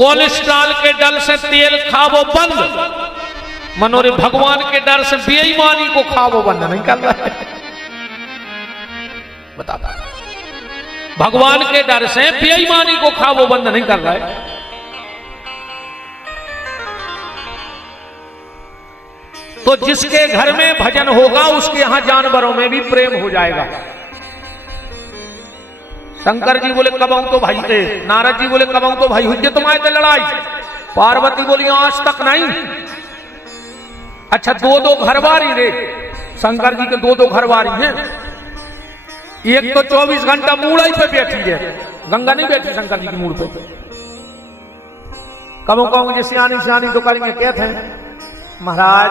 Cholesterol के डर से तेल खावो बंद, मनोरे भगवान के डर से बेईमानी को खावो बंद नहीं कर रहा है। बताता भगवान के डर से बेईमानी को खावो बंद नहीं कर रहा है। तो जिसके घर में भजन होगा उसके यहां जानवरों में भी प्रेम हो जाएगा। शंकर जी बोले कब आऊं तो भाई थे, नारद जी बोले कब आऊं तो भाई हुज्जे तुम आए थे लड़ाई। पार्वती बोली आज तक नहीं। अच्छा दो दो घरवारी रे, शंकर जी के दो दो घरवारी हैं। एक तो 24 घंटा मूड़ाई पे बैठी है, गंगा नहीं बैठी शंकर जी की मूड़ पे। कबो कहूंगे जी सियानी सियानी तो करेंगे कहते हैं महाराज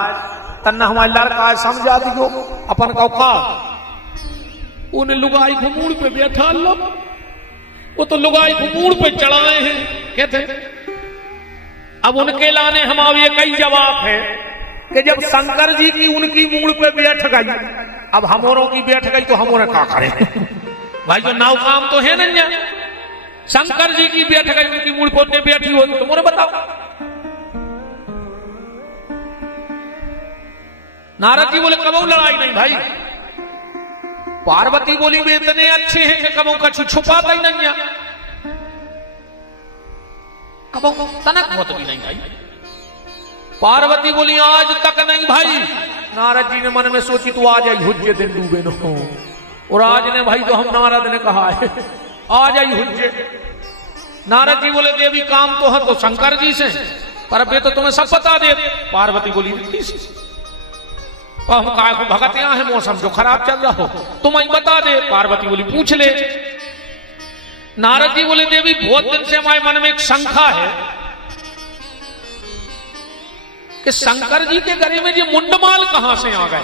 तन्ना हमारे लड़का समझा दियो अपन का औकात। उन्हें लुगाई घुमूड़ पे बैठा लो, वो तो लुगाई घुमूड़ पे चढ़ाए हैं कहते। अब उनके लाने हमारे ये कई जवाब है कि जब शंकर जी की उनकी मूड़ पे बैठ गई, अब हमोरों की बैठ गई तो हमोरे क्या करें भाई। जो नाव काम तो है नहीं, शंकर जी की बैठ गई उनकी मूड़ पे बैठी हो तो मोरे बताओ। नारद जी बोले कबो लड़ाई नहीं भाई। पार्वती बोली वे इतने अच्छे हैं कि कबो कछु छुपाता ही नहीं है, कबो तनक मत भी नहीं भाई। पार्वती बोली आज तक नहीं भाई। नारद जी ने मन में सोची तो आज आई हुज्जे दिन डूबे न हो, और आज ने भाई तो हम नारद ने कहा है आज आई हुज्जे। नारद जी बोले देवी काम तो है तो शंकर जी से, पर वे तो तुम्हें सब बता दे। पार्वती बोली हम काय को भगत यहां है, मौसम जो खराब चल रहा हो तुम ही बता दे। पार्वती बोली पूछ ले। नारद जी बोले देवी बहुत दिन से हमारे मन में एक शंका है कि शंकर जी के गले में ये मुंडमाल कहां से आ गए।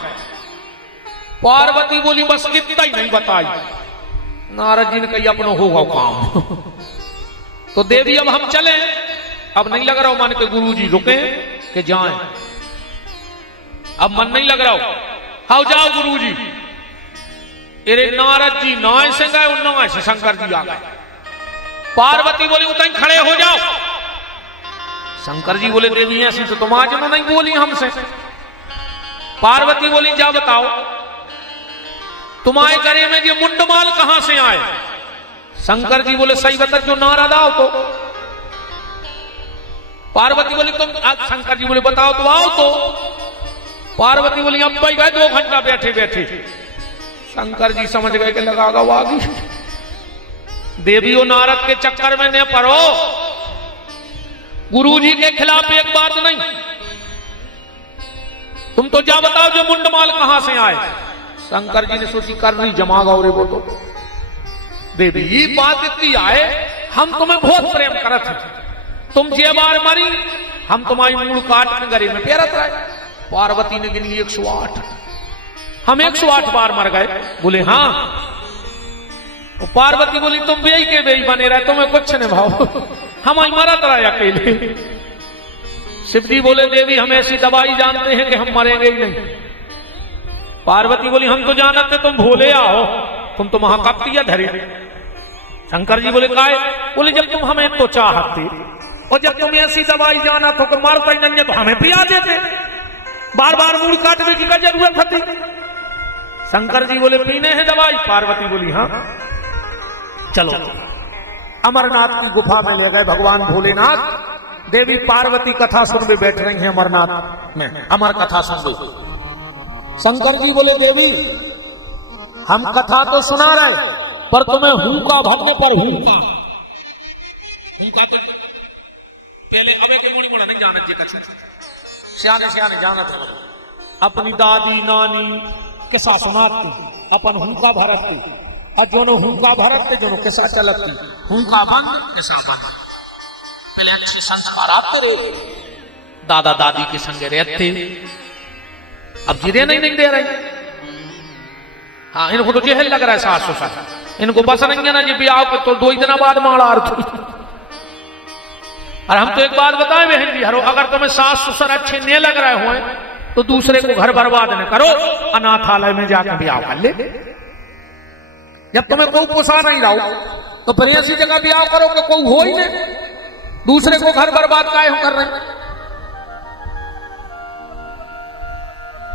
पार्वती बोली बस कितना ही नहीं बताई। नारद जी ने कही अपना होगा काम तो देवी अब हम चले, अब नहीं लग रहा हो मन के गुरु जी रुके कि जाएं, अब मन नहीं लग रहा हो, आओ जाओ गुरु जी। अरे नारद जी नाय से गए और नाय से शंकर जी आ गए। पार्वती बोली उतनी खड़े हो जाओ। शंकर जी बोले देवी ऐसी तो तुम आज नहीं बोली हमसे। पार्वती बोली जा बताओ तुम्हारे गले में ये मुंडमाल कहां से आए। शंकर जी बोले सही बता जो नारद आओ तो। पार्वती बोली तुम, शंकर जी बोले बताओ तो आओ तो। पार्वती बोली अब भाई गए 2 घंटा बैठे बैठे। शंकर जी समझ गए कि लगा आगी। देवी और नारद के चक्कर में न पड़ो, गुरु जी के खिलाफ एक बात नहीं, तुम तो जा बताओ जो मुंडमाल कहां से आए। शंकर जी ने सोची कर नहीं जमागा और वो तो देवी ये बात इतनी आए हम तुम्हें बहुत प्रेम करत थे, तुम जे बार मरी हम तुम्हारी मूल काट में गले में पेरत रहे। पार्वती ने गिनी 108, हम 108 बार मर गए। बोले हाँ। तो पार्वती बोली तुम बेई के बेई बने रहे, तुम्हें कुछ नहीं भाव, हम मरत रहे अकेले। शिव जी बोले देवी हम ऐसी दवाई जानते हैं कि हम मरेंगे ही नहीं। पार्वती बोली हम तो जानते तुम भोले आओ, तुम तो महाकप्तिया धरे। शंकर जी बोले काय। बोले जब तुम हमें तो चाहते और जब तुम ऐसी दवाई जाना तो मारता ही नहीं तो हमें पिया देते, बार बार मूड काटने की क्या जरूरत थी। शंकर जी बोले पीने हैं दवाई। पार्वती बोली हाँ। चलो अमरनाथ की गुफा में ले गए भगवान भोलेनाथ। देवी पार्वती कथा सुन के बैठ रही हैं अमरनाथ में, अमर कथा सुन रही। शंकर जी बोले देवी हम कथा तो सुना रहे पर तुम्हें हुक्का भरने पर हुक्का तो पहले अबे के मुड़ी मुड़ा नहीं जाना जी कछु सियाने सियाने जाना थे। अपनी दादी नानी किसा सुनाती अपन हुक्का भरती, और जोनो हुक्का भरते जोनो किसा चलती, हुक्का बंद किसा बंद। पहले अच्छी संस्कार आते रहे, दादा दादी के संगे रहते, अब जीरे नहीं दे रहे। हाँ इनको तो जेहल लग रहा है सास ससुर, इनको बस नहीं है ना जी ब्याह के तो 2 दिन बाद माड़ा अर्थ। और हम तो एक बात बताएं बहन जी, हरो अगर तुम्हें सास ससुर अच्छे नहीं लग रहे हुए तो दूसरे को घर बर्बाद न करो, अनाथालय में जाकर ब्याह कर ले। जब तुम्हें कोई पोसा नहीं रहो तो फिर ऐसी जगह ब्याह करो कि कोई हो ही नहीं। दूसरे को घर बर्बाद काहे हम कर रहे हैं?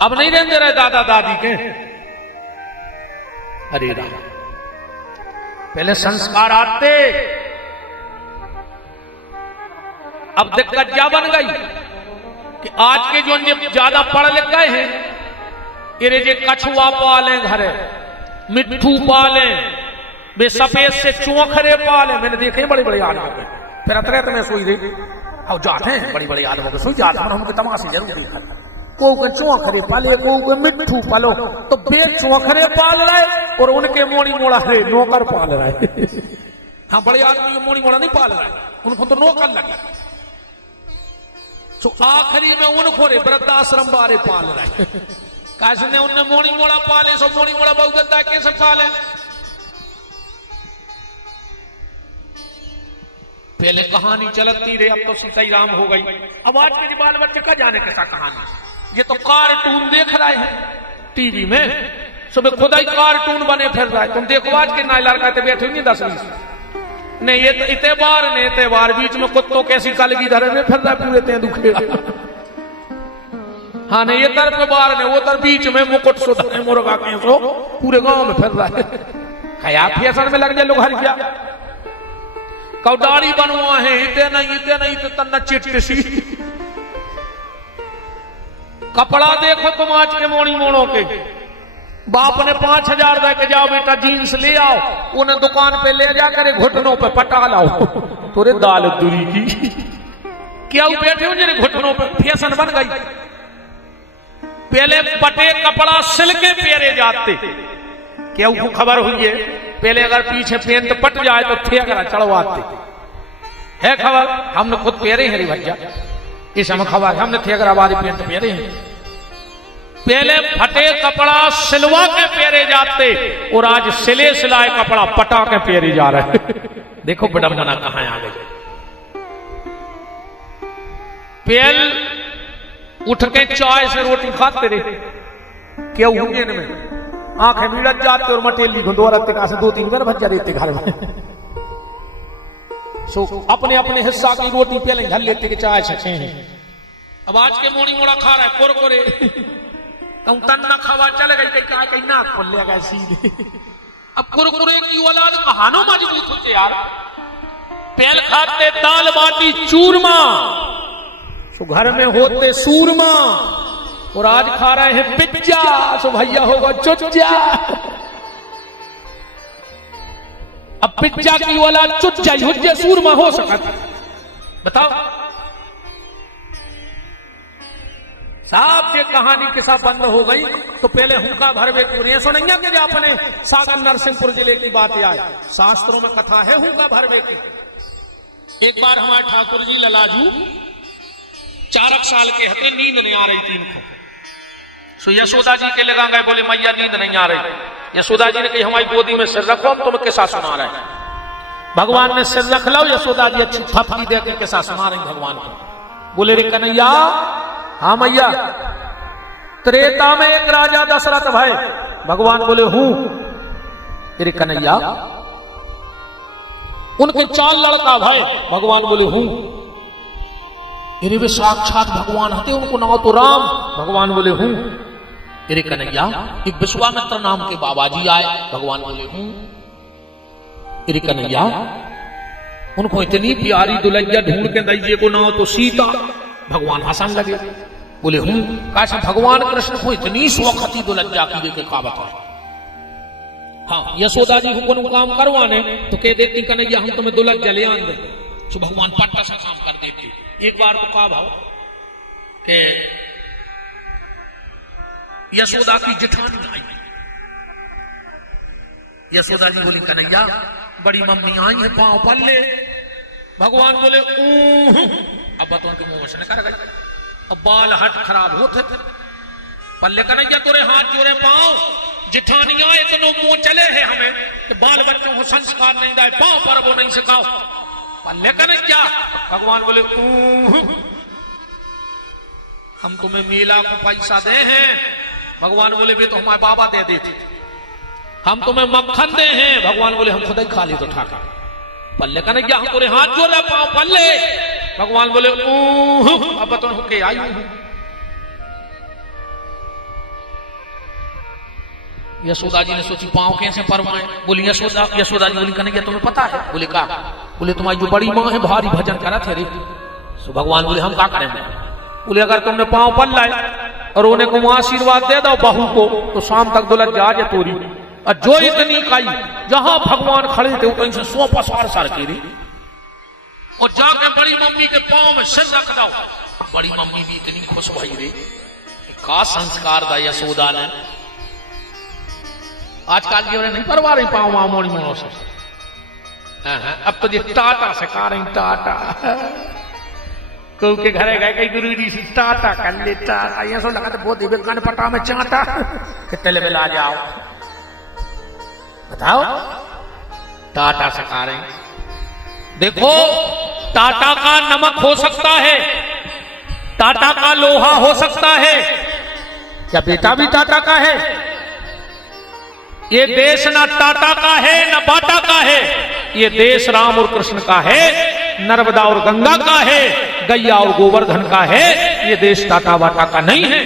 अब नहीं रहने दे रहे दादा दादी के। अरे राम, पहले संस्कार आते। अब दिक्कत क्या बन गई कि आज के जो ज्यादा पढ़ लिख गए हैं, ये जे कछुआ पाले घरे, मिट्ठू पाले, वे सफेद से चौखरे पाले। मैंने देखे बड़े बड़े आदमी के, फिर अतरे में सोई दे और जाते हैं बड़ी बड़ी आदमों के सोई जाते हैं, हमके तमाशे जरूर देखा। को के चौखरे पाले, को के मिट्ठू पालो, तो बे चौखरे पाल रहे और उनके मोड़ी मोड़ा है नौकर पाल रहे। हाँ, बड़े आदमी मोड़ी मोड़ा नहीं पाल रहे, उनको तो नौकर लगे। तो आखिरी में उनको रे वृद्धाश्रम बारे पाल रहे। कैसे ने उनने मोड़ी मोड़ा पाले, सो मोड़ी मोड़ा बहुत गंदा है, कैसे पाले? पहले कहानी चलती रही, अब तो सीता ही राम हो गई। अब आज के बाल बच्चे का जाने कैसा कहानी, ये तो कार्टून देख रहे हैं टीवी में, सुबह खुदा ही कार्टून बने फिर रहा है। तुम देखो आज के नायलार कहते बैठे हुए 10-20 नहीं, ये इतवार बीच में कुत्तों कैसी कलगी धरे में फिर रहा है पूरे ते दुखे। हाँ नहीं, ये तरफ में बाहर ने, वो तरफ बीच में मुकुट सुधरे मुर्गा के सो पूरे गांव में फिर रहा है। खया फैशन में लग जाए लोग, हर क्या कौडारी बनवा है, इते नहीं तो तन्ना चिटसी। कपड़ा देखो तुम आज के मोड़ी मोड़ों के, बाप ने 5,000 दे के जाओ बेटा जीन्स ले आओ, उन्हें दुकान पे ले जाकर घुटनों पे पटा लाओ। तोरे दाल दूरी की क्या बैठे हो जेरे घुटनों पे, फैशन बन गई। पहले पटे कपड़ा सिल के पेरे जाते, क्या उनको खबर हुई है? पहले अगर पीछे पेंट पट जाए तो ठेकरा चढ़वाते है खबर। हमने खुद पेरे हैं भैया, इस हम खबर हमने ठेकराबादी पेंट पेरे हैं। पहले फटे कपड़ा सिलवा के पेरे जाते और आज सिले सिलाए कपड़ा पटा के पेरे जा रहे हैं। देखो विडंबना कहां आ गई। पहल उठ के चाय से रोटी खाते रहे, क्या हुए में आंखें मिड़त जाते और मटेली घुंडोरते का से 2-3 बार भज्जा देते घर में। सो अपने अपने हिस्सा की रोटी पहले घर लेते के चाय से हैं। अब आज के मोड़ी मोड़ा खा रहा है कुरकुरे, तन ना खावा चल गई कहीं ना खोल लेगा सीधे। अब कुरकुरे की औलाद कहानों मजबूत होते यार। पहल खाते दाल बाटी चूरमा, तो घर में होते सूरमा, और आज खा रहे हैं पिज्जा, सो भैया होगा चुच्चा। अब पिज्जा की औलाद चुच्चा हुज्जे सूरमा हो सकता, बताओ साहब। ये कहानी के साथ बंद हो गई तो पहले हुक्का भरवे की सुनेंगे कि अपने सागर नरसिंहपुर जिले की बात आए, शास्त्रों में कथा है हुक्का भरवे की। एक बार हमारे ठाकुर जी ललाजू 4 साल के हते, नींद नहीं आ रही थी इनको। सो यशोदा जी के लगा गए, बोले मैया नींद नहीं आ रही। यशोदा जी ने कही हमारी गोदी में सिर रखो, हम तुम्हें किस्सा सुना रहे हैं। भगवान ने सिर रख लो, यशोदा जी अच्छी थपकी दे के किस्सा सुना रही भगवान को। बोले रे कन्हैया, हाँ मैया, त्रेता में एक राजा दशरथ भाई। भगवान बोले हूं। रे कन्हैया, उनके 4 लड़का भाई। भगवान बोले हूं। अरे वे साक्षात भगवान हते, उनको नाम तो राम। भगवान बोले हूं। अरे कन्हैया, एक विश्वामित्र नाम के बाबा जी आए। भगवान बोले हूं। अरे कन्हैया, उनको इतनी प्यारी दुल्हनिया ढूंढ के दीजिए को नाम तो सीता। भगवान हंसन लगे, बोले हूं। कैसे भगवान कृष्ण को इतनी स्वखती दुल्हनिया की देखे का बताए। हाँ, यशोदा जी को कोनो काम करवाने तो कह देती कन्हैया हम तुम्हें दुल्हनिया ले आन दे, तो भगवान पट्टा से काम कर देते। एक बार तो कहा भाव कि यशोदा की जेठानी आई। यशोदा जी बोली कन्हैया बड़ी मम्मी आई है, पांव पल्ले। भगवान बोले अब बताओ के मुंह से कर गई। अब बाल हट खराब होते पल्ले कन्हैया तोरे हाथ जोड़े पांव, जेठानियां इतनो मुंह चले हैं हमें कि बाल बच्चों को संस्कार नहीं दाए, पांव पर वो नहीं सिखाओ। पल्ले कन्हैया, भगवान बोले हम तुम्हें मेला को पैसा दे हैं। भगवान बोले वे तो हमारे बाबा दे देते। हम तुम्हें मक्खन दे हैं। भगवान बोले हम खुद ही खा ले तो ठाकर। पल्ले का नहीं क्या, हम तोरे हाथ जोड़ रहे पाँव पल्ले। भगवान बोले अब तो हुके आई हूं। यशोदा जी ने सोची पाँव कैसे परवाए। बोली यशोदा जी बोली कन्हैया तुम्हें पता है? बोले का? बोले तुम्हारी जो बड़ी माँ है भारी भजन करा थे रे। तो भगवान बोले हम क्या करेंगे? बोले अगर तुमने पाँव पल लाए और उन्हें को आशीर्वाद दे दो बहू को तो शाम तक दुल्हन जा तोरी। और जो इतनी काई जहां भगवान खड़े थे कहीं से 100 पसार सार के रे और जाके बड़ी मम्मी के पाँव में सिर रख दो। बड़ी मम्मी भी इतनी खुश भई रे, का संस्कार दा यशोदा ने। आजकल की नहीं करवा रही पाँव माँ मोड़ी मोड़ों से। अब तो ये टाटा से खा रही, टाटा के घरे गए कई गुरु जी से टाटा कर ले टाटा। ये सो लगा तो बहुत ही कान पटा में चाटा कितने लेवल आ जाओ बताओ। टाटा से खा रहे। देखो टाटा का नमक हो सकता है, टाटा का लोहा हो सकता है, क्या बेटा भी टाटा का है? ये देश ना टाटा का है ना बाटा का है, ये देश राम और कृष्ण का है, नर्मदा और गंगा का है, गैया और गोवर्धन का है। ये देश टाटा बाटा का नहीं है।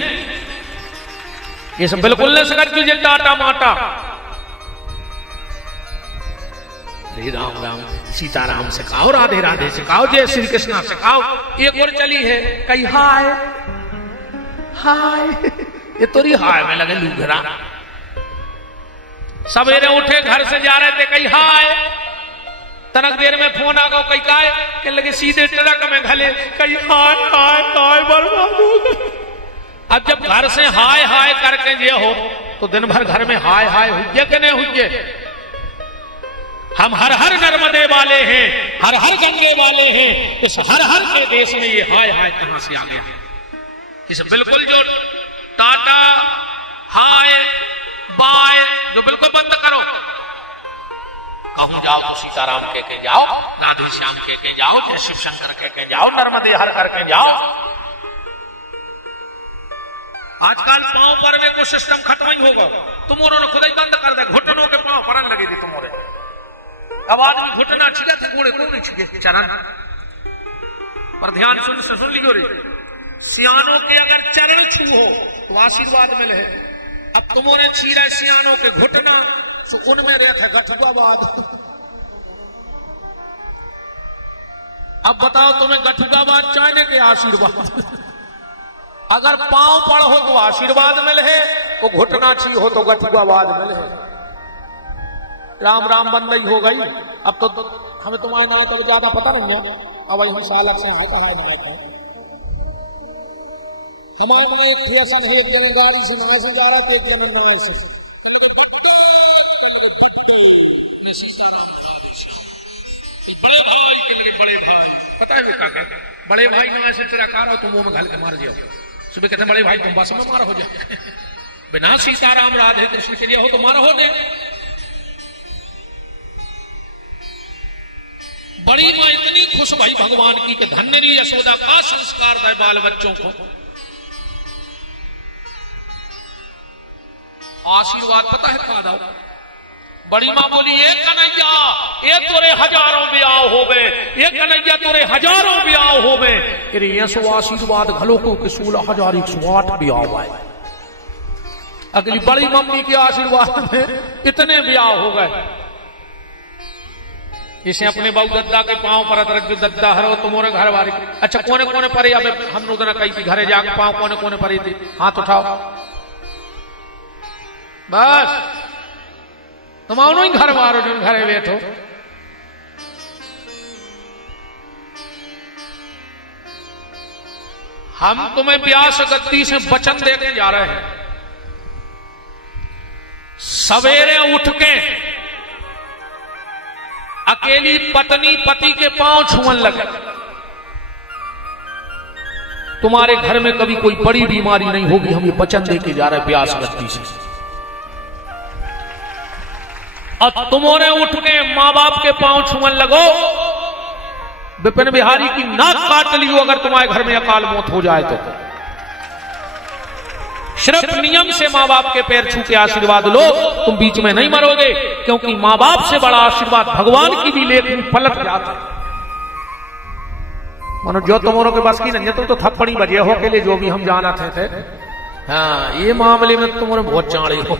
ये सब बिल्कुल नहीं सकत कीजिए टाटा माटा। हरे राम राम सीताराम से कहो, राधे राधे से कहो, जय श्री कृष्णा से कहो। एक और चली है कई हाय हाय, ये तोरी हाय में लगे लूघरा। सवेरे उठे घर से जा रहे थे कई हाय, तनक देर में फोन आ गो कई काय के लगे सीधे ट्रक में घले कई हाय हाय हाय बर्बाद हो गए। अब जब घर से हाय हाय करके ये हो तो दिन भर घर में हाय हाय हुई कि नहीं हुई? हम हर हर नर्मदे वाले हैं, हर हर गंगे वाले हैं। इस हर हर के देश में ये हाय हाय कहां से आ गया? इस बिल्कुल जो टाटा हाय बाय जो बिल्कुल बंद करो। कहूं जाओ तो सीताराम कह के जाओ, राधे श्याम कह के जाओ, जय शिव शंकर कह के जाओ, नर्मदे हर करके जाओ। आजकल पांव पर में कोई सिस्टम खत्म ही होगा। तुमोरों ने खुद ही बंद कर दे, घुटनों के पांव परन लगे थी तुमोरे। अब आदमी घुटना छिगा थे, घोड़े को नहीं छिगे चरण पर। ध्यान सुन लियो रे, सियानों के अगर चरण छू हो तो आशीर्वाद मिले। अब तुमोने छीरा सियानों के घुटना तो उनमें रहता गठुआबाद। अब बताओ तुम्हें गठुआबाद चाहने के आशीर्वाद? अगर पांव पड़ हो तो आशीर्वाद मिले, तो घुटना छी हो तो गठुआबाद मिले। राम राम बंद ही हो गई। अब तो हमें तुम्हारे नायक तो ज्यादा पता नहीं है। अब हम सालक से है कहा नायक है। हमारे वहां एक थी ऐसा नहीं, एक जने गाड़ी से नोए से जा रहा था, एक जने नोए से बड़े भाई के लगे बड़े भाई पता है क्या कहते? बड़े भाई नोए से तेरा कार हो तुम मुंह में घाल के मार जाओ। सुबह कहते बड़े भाई तुम बस में मार हो जाए। बिना सीताराम राधे कृष्ण के लिए हो तो मार हो दे। बड़ी मां इतनी खुश भाई भगवान की कि धन्य री यशोदा का संस्कार दे बाल बच्चों को। आशीर्वाद पता है का दो? बड़ी मां बोली ये कन्हैया ये तोरे हजारों ब्याह हो गए, ये कन्हैया तोरे हजारों ब्याह हो गए। अरे ये सो आशीर्वाद घलो को कि 16,108 ब्याह हुआ है। अगली बड़ी मम्मी के आशीर्वाद में इतने ब्याह हो गए। इसे अपने बाबू दद्दा के पांव पर रख जो दद्दा हरो तुम्हारे घर वाले। अच्छा कोने कोने पर अब हम लोग कहीं घरे जाके पांव कोने कोने पर थे, हाथ उठाओ बस। तुम आओ ही घर मारो जो घरे बैठो। हम तुम्हें प्यास गद्दी से वचन देने जा रहे हैं। सवेरे उठ के अकेली पत्नी पति के पांव छुअन लगे। तुम्हारे घर में कभी कोई बड़ी बीमारी नहीं होगी। हम ये वचन देके जा रहे हैं प्यास गद्दी से। और तुमने उठ के मां बाप के पांव छुअन लगो। विपिन बिहारी की नाक काट लियो अगर तुम्हारे घर में अकाल मौत हो जाए तो। सिर्फ नियम से माँ बाप के पैर छू के आशीर्वाद लो, तुम बीच में नहीं मरोगे, क्योंकि माँ बाप से बड़ा आशीर्वाद भगवान की भी लेखनी पलट जाता है। मानो जो तुम्हारों के बस की नहीं, तुम तो थप्पड़ी बजे हो के लिए, जो भी हम जाना थे। हाँ, ये मामले में तुम्हारे बहुत चाड़े हो।